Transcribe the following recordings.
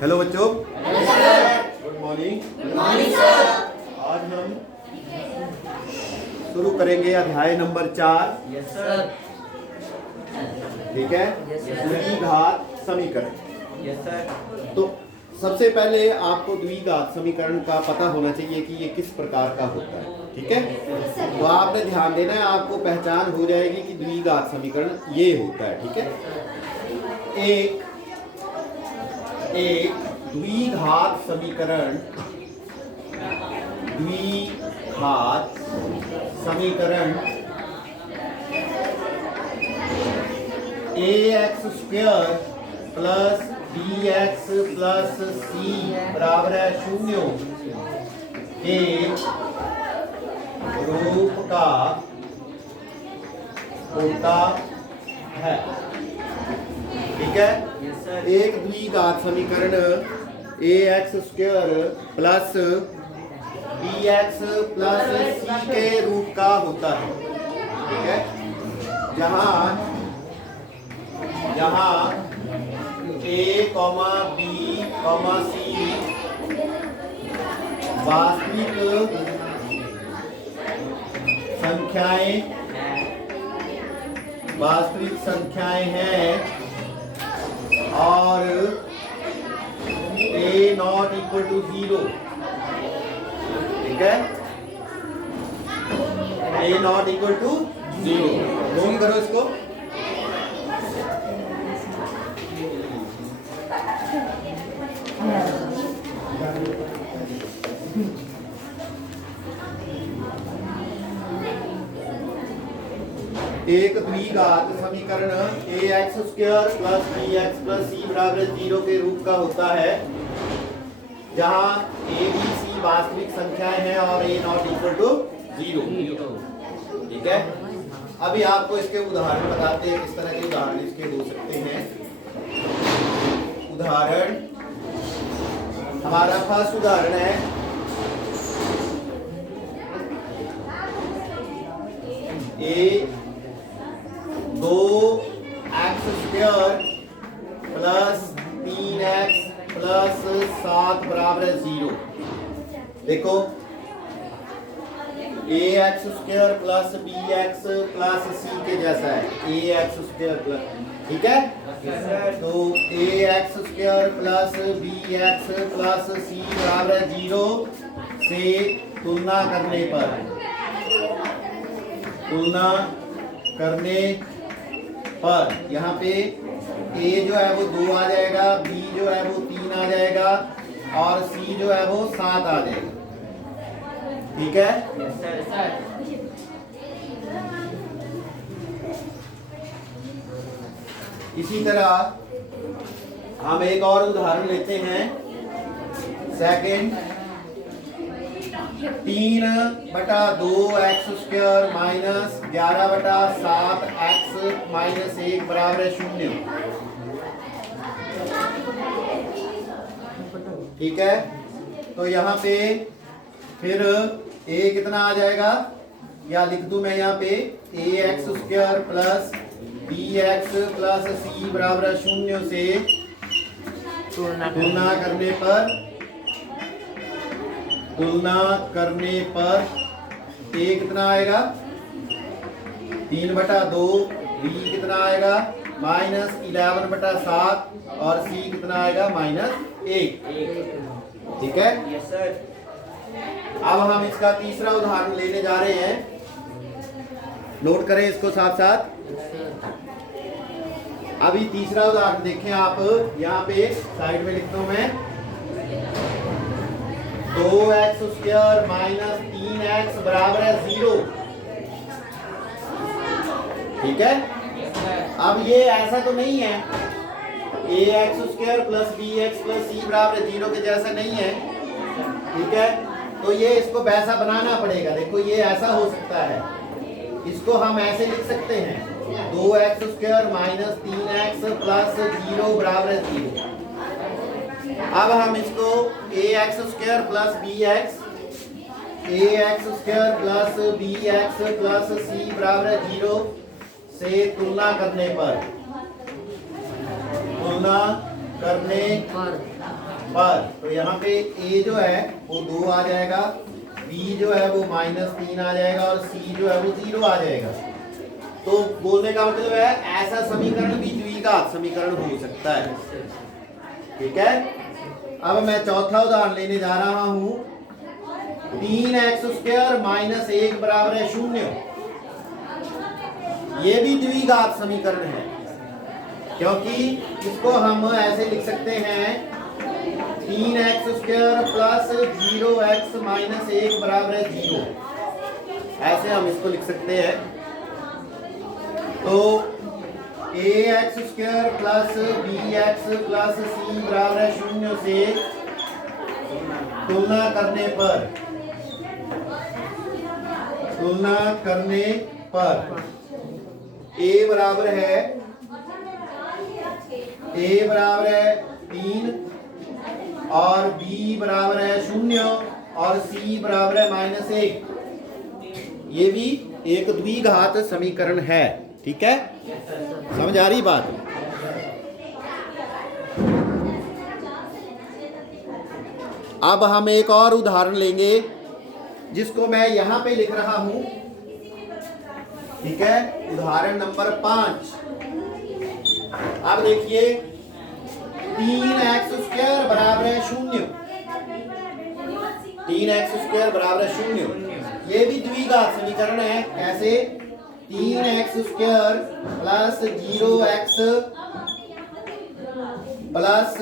Hello बच्चों, hello sir. Good morning. Good morning sir. आज हम शुरू करेंगे अध्याय नंबर 4। Yes sir. ठीक है, Yes, sir. द्विघात समीकरण। Yes sir. तो सबसे पहले आपको द्विघात समीकरण का पता होना चाहिए कि ये किस प्रकार का होता है। ठीक है, तो आपने ध्यान देना है, आपको पहचान हो जाएगी कि द्विघात समीकरण ये होता है। ठीक है, एक द्विघात समीकरण ax square plus bx plus c बराबर है 0 के रूप का होता है। ठीक है, यस सर। एक द्विघात समीकरण ax square plus bx plus c के रूप का होता है। ठीक है, जहां a, b, c वास्तविक संख्याएं हैं और a नॉट इक्वल टू 0। ठीक है, a नॉट इक्वल टू 0। ढूंढ करो इसको। एक द्विघात समीकरण ax square plus bx plus c बराबर 0 के रूप का होता है, जहां a, b, c वास्तविक संख्याएं हैं और a नॉट इक्वल टू 0। ठीक है, अभी आपको इसके उदाहरण बताते हैं, किस तरह के उदाहरण इसके हो सकते हैं। उदाहरण, हमारा फर्स्ट उदाहरण है a 2x square plus 3x plus 7 बराबर 0। देखो, ax square plus bx plus c के जैसा है। ax स्क्वायर प्लस, ठीक है, तो ax square plus bx plus c बराबर 0 से तुलना करने पर यहाँ पे a जो है वो 2 आ जाएगा, b जो है वो 3 आ जाएगा और c जो है वो 7 आ जाएगा। ठीक है, यस सर। इसी तरह हम एक और उदाहरण लेते हैं। Second, 3/2x square minus 11/7x minus 1 बराबर 0। ठीक है, तो यहाँ पे फिर a कितना आ जाएगा, या लिख दूं मैं यहाँ पे ax square plus bx plus c बराबर 0 से तुलना करने पर a कितना आएगा 3/2, b कितना आएगा माइनस 11/7 और c कितना आएगा -1। ठीक है, यस सर। अब हम इसका तीसरा उदाहरण लेने जा रहे हैं। नोट करें इसको साथ साथ। अभी तीसरा उदाहरण देखें आप, यहाँ पे साइड में लिखता हूं मैं 2x स्क्वायर माइनस 3x बराबर 0। ठीक है, अब ये ऐसा तो नहीं है ax square plus bx plus c बराबर 0 के जैसा नहीं है। ठीक है, तो ये इसको वैसा बनाना पड़ेगा। देखो, ये ऐसा हो सकता है, इसको हम ऐसे लिख सकते हैं 2x square minus 3x plus 0 बराबर 0। अब हम इसको ax square plus bx plus c बराबर 0 से तुलना करने पर। तो यहाँ पे a जो है वो 2 आ जाएगा, b जो है वो -3 आ जाएगा और c जो है वो 0 आ जाएगा। तो बोलने का मतलब है ऐसा समीकरण भी द्विघात समीकरण हो सकता है। ठीक है, अब मैं चौथा उदाहरण लेने जा रहा हूं। 3x² -1 बराबर है 0। ये भी द्विघात समीकरण है, क्योंकि इसको हम ऐसे लिख सकते हैं 3x² प्लस 0x -1 बराबर है 0। ऐसे हम इसको लिख सकते हैं। तो ax² plus bx plus c बराबर है 0 से तुलना करने पर a बराबर है 3 और b बराबर है 0 और c बराबर है -1। ये भी एक द्विघात समीकरण है। ठीक है, समझ आ रही बात? अब हम एक और उदाहरण लेंगे जिसको मैं यहां पे लिख रहा हूं। ठीक है, उदाहरण नंबर 5। अब देखिए 3x² बराबर है 0। 3x² बराबर है 0। ये भी द्विघात समीकरण है। कैसे? 3x² प्लस 0x प्लस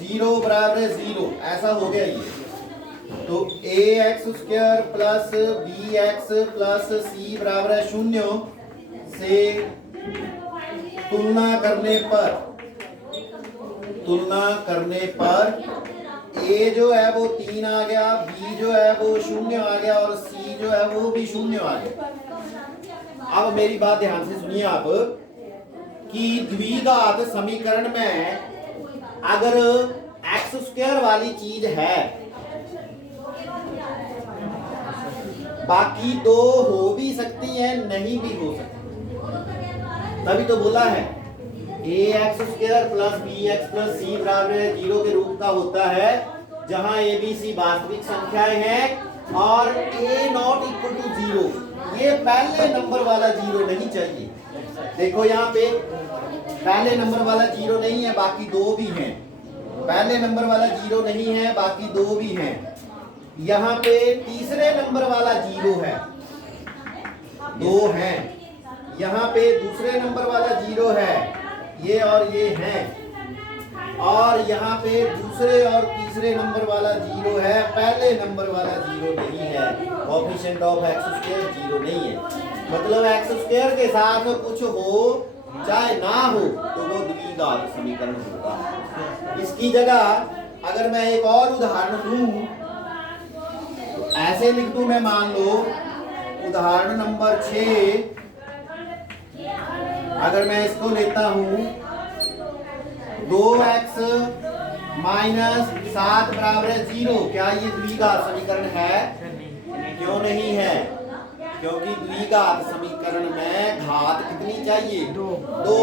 0 बराबर है 0। ऐसा हो गया ये। तो ax² plus bx plus c बराबर है 0 से तुलना करने पर a जो है वो 3 आ गया, b जो है वो 0 आ गया और c जो है वो भी 0 आ गया। अब मेरी बात ध्यान से सुनिए आप कि द्विघात समीकरण में अगर x² वाली चीज है, बाकी 2 हो भी सकती है, नहीं भी हो सकती। तभी तो बोला है ax² plus bx plus c बराबर 0 के रूप का होता है जहां a b c वास्तविक संख्याएं हैं और a नॉट इक्वल टू 0। ये पहले नंबर वाला 0 नहीं चाहिए। देखो यहाँ पे पहले नंबर वाला 0 नहीं है, बाकी 2 भी हैं। पहले नंबर वाला 0 नहीं है, बाकी 2 भी हैं। यहाँ पे तीसरे नंबर वाला 0 है, 2 हैं। यहाँ पे दूसरे नंबर वाला 0 है, ये और ये हैं। और यहाँ पे दूसरे और तीसरे नंबर वाला 0 है, पहले नंबर वाला 0 नहीं है। कोएफिशिएंट ऑफ x² 0 नहीं है। मतलब x² के साथ कुछ हो चाहे ना हो तो वो द्विघात समीकरण होगा। इसकी जगह अगर मैं एक और उदाहरण लूं तो ऐसे लिख दूं मैं, मान लो उदाहरण नंबर 6। अगर मैं इसको लेता हूं 2x -7 बराबर है 0। क्या ये द्विघात समीकरण है? क्यों नहीं है? क्योंकि द्विघात समीकरण में घात कितनी चाहिए? 2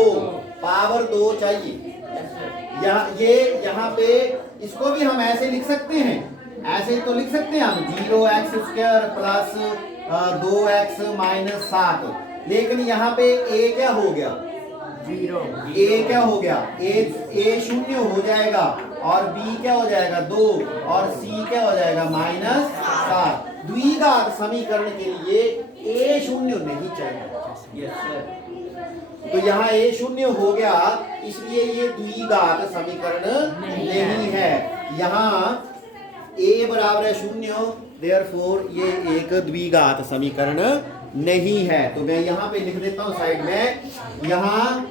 पावर 2 चाहिए। यहाँ पे इसको भी हम ऐसे लिख सकते हैं, ऐसे तो लिख सकते हैं हम 0x² प्लस 2x -7। लेकिन यहाँ पे a क्या हो गया? 0। a क्या हो गया? a 0 हो जाएगा और b क्या हो जाएगा? 2 और c क्या हो जाएगा? -7। द्विघात समीकरण के लिए a 0 नहीं चाहिए। तो यहाँ a 0 हो गया, इसलिए ये द्विघात समीकरण नहीं है। यहाँ a बराबर है 0, देयरफॉर ये एक द्विघात समीकरण नहीं है। तो मैं यहाँ पे लिख देता हूँ साइड में, यहाँ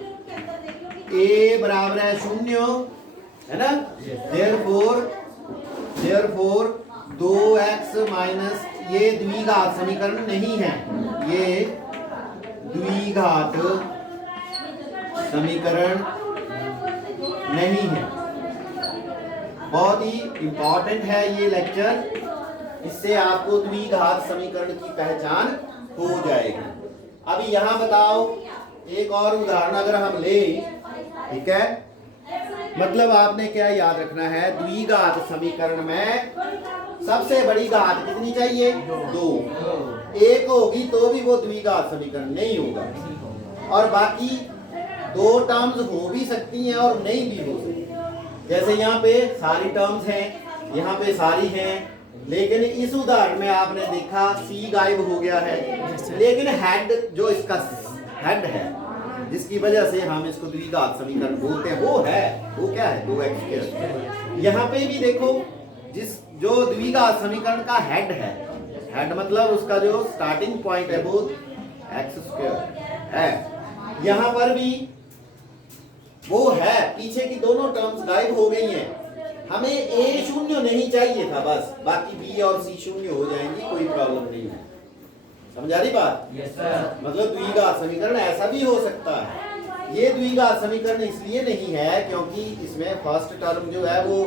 a बराबर है 0 है ना, देयरफॉर 2x माइनस, ये द्विघात समीकरण नहीं है, ये द्विघात समीकरण नहीं है। बहुत ही इंपॉर्टेंट है ये लेक्चर, इससे आपको द्विघात समीकरण की पहचान हो जाएगी। अभी यहाँ बताओ एक और उदाहरण अगर हम ले, ठीक है, मतलब आपने क्या याद रखना है, द्विघात समीकरण में सबसे बड़ी घात कितनी चाहिए? 2। एक होगी तो भी वो द्विघात समीकरण नहीं होगा, और बाकी 2 टर्म्स हो भी सकती हैं और नहीं भी हो सकती। जैसे यहाँ पे सारी टर्म्स हैं, यहाँ पे सारी हैं, लेकिन इस उदाहरण में आपने देखा सी गायब हो गया है, लेकिन हेड जो इसका हेड है जिसकी वजह से हम इसको द्विघात समीकरण बोलते हैं वो है, वो क्या है? 2x²। यहाँ पे भी देखो जिस जो द्विघात समीकरण का हेड है, हेड मतलब उसका जो स्टार्टिंग पॉइंट है वो x² है, यहाँ पर भी वो है, पीछे की दोनों टर्म्स गायब हो गई हैं। हमें a शून्य नहीं चाहिए था बस, बाकी b और c शून्य हो जाएंगी, कोई प्रॉब्लम नहीं है। समझ आ रही बात? Yes sir. मतलब द्विघात समीकरण ऐसा भी हो सकता है। ये द्विघात समीकरण इसलिए नहीं है क्योंकि इसमें फर्स्ट टर्म जो है वो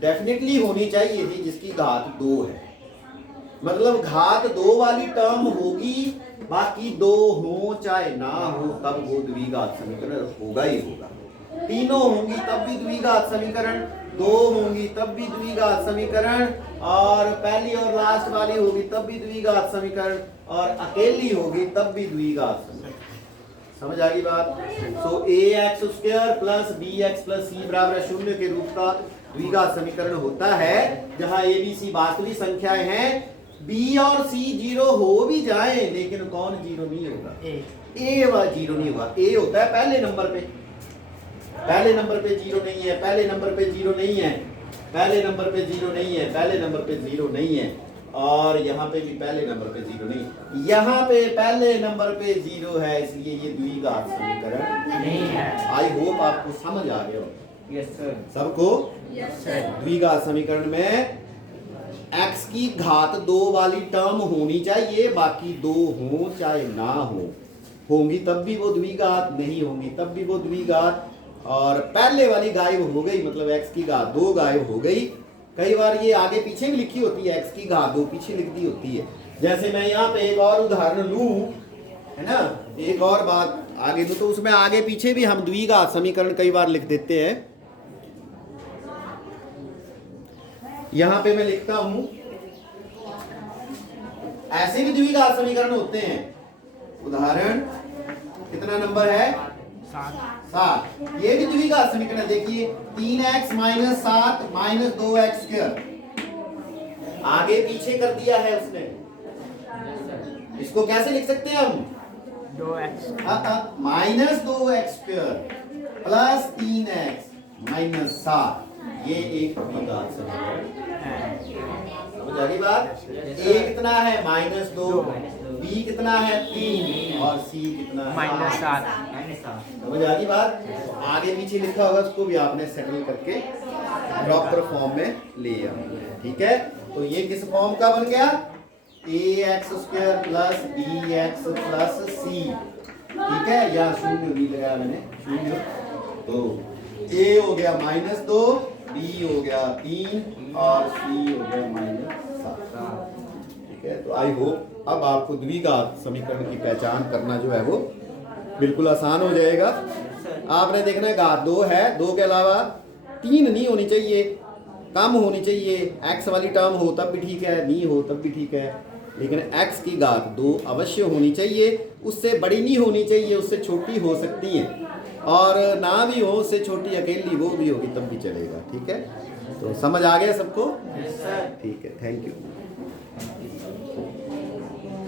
डेफिनेटली होनी चाहिए थी जिसकी घात 2 है, मतलब घात 2 वाली टर्म होगी, बाकी 2 हो चाहे ना हो तब वो द्विघात समीकरण होगा ही होगा। तीनों होंगी तब भी द्विघात समीकरण, 2 होंगी तब भी द्विघात समीकरण, और पहली और लास्ट वाली होगी तब भी द्विघात समीकरण, और अकेली होगी तब भी द्विघात समीकरण। समझ आ गई बात? सो ax² plus bx plus c बराबर 0 के रूप का द्विघात समीकरण होता है जहां a b c वास्तविक संख्याएं हैं, b और c 0 हो भी जाए लेकिन कौन 0 नहीं होगा? a वाला 0 नहीं होगा। a होता है पहले नंबर पे, पहले नंबर पे 0 नहीं है, पहले नंबर पे 0 नहीं है, पहले नंबर पे 0 नहीं है, पहले नंबर पे 0 नहीं है, और यहाँ पे भी पहले नंबर पे 0 नहीं, यहाँ पे पहले नंबर पे 0 है, इसलिए ये द्विघात समीकरण नहीं है। आई होप आपको समझ आ गया हो यस सर। सबको। द्विघात समीकरण में x की घात 2 वाली टर्म होनी चाहिए, बाकी 2 हो चाहे ना हो, होंगी तब भी वो द्विघात, नहीं होंगी तब भी वो द्विघात, और पहले वाली गायब हो गई मतलब x की घात 2 गायब हो गई। कई बार ये आगे पीछे भी लिखी होती है, x की घात 2 पीछे लिख दी होती है। जैसे मैं यहाँ पे एक और उदाहरण लूं, है ना, एक और बात आगे दूं, तो उसमें आगे पीछे भी हम द्विघात समीकरण कई बार लिख देते हैं। यहाँ पे मैं लिखता हूं, ऐसे भी द्विघात समीकरण होते हैं। उदाहरण कितना नंबर है? 7। ये भी द्विघात समीकरण देखिए, 3x - 7 - 2x²। आगे पीछे कर दिया है उसने, इसको कैसे लिख सकते हैं हम? 2x -2x² plus 3x - 7। ये एक द्विघात समीकरण। समझ आ गई बात? a कितना है? -2, b कितना है? 3, और c कितना है? -7। समझ आ गई बात? आगे पीछे लिखा होगा उसको भी आपने सेटल करके प्रॉपर फॉर्म में ले आना, ठीक है? तो ये किस फॉर्म का बन गया? ax² plus bx plus c, ठीक है? या 0 भी लगाया मैंने, 0। तो a हो गया -2, b हो गया 3, और c हो गया -7, ठीक है? तो आई होप अब आपको द्विघात समीकरण की पहचान करना जो है वो बिल्कुल आसान हो जाएगा। आपने देखना है घात 2 है, 2 के अलावा 3 नहीं होनी चाहिए, कम होनी चाहिए। x वाली टर्म हो तब भी ठीक है, नहीं हो तब भी ठीक है, लेकिन x की घात 2 अवश्य होनी चाहिए। उससे बड़ी नहीं होनी चाहिए, उससे छोटी हो सकती है, और ना भी हो उससे छोटी अकेली वो भी होगी तब भी चलेगा, ठीक है? तो समझ आ गया सबको? Yes sir. ठीक है, थैंक यू।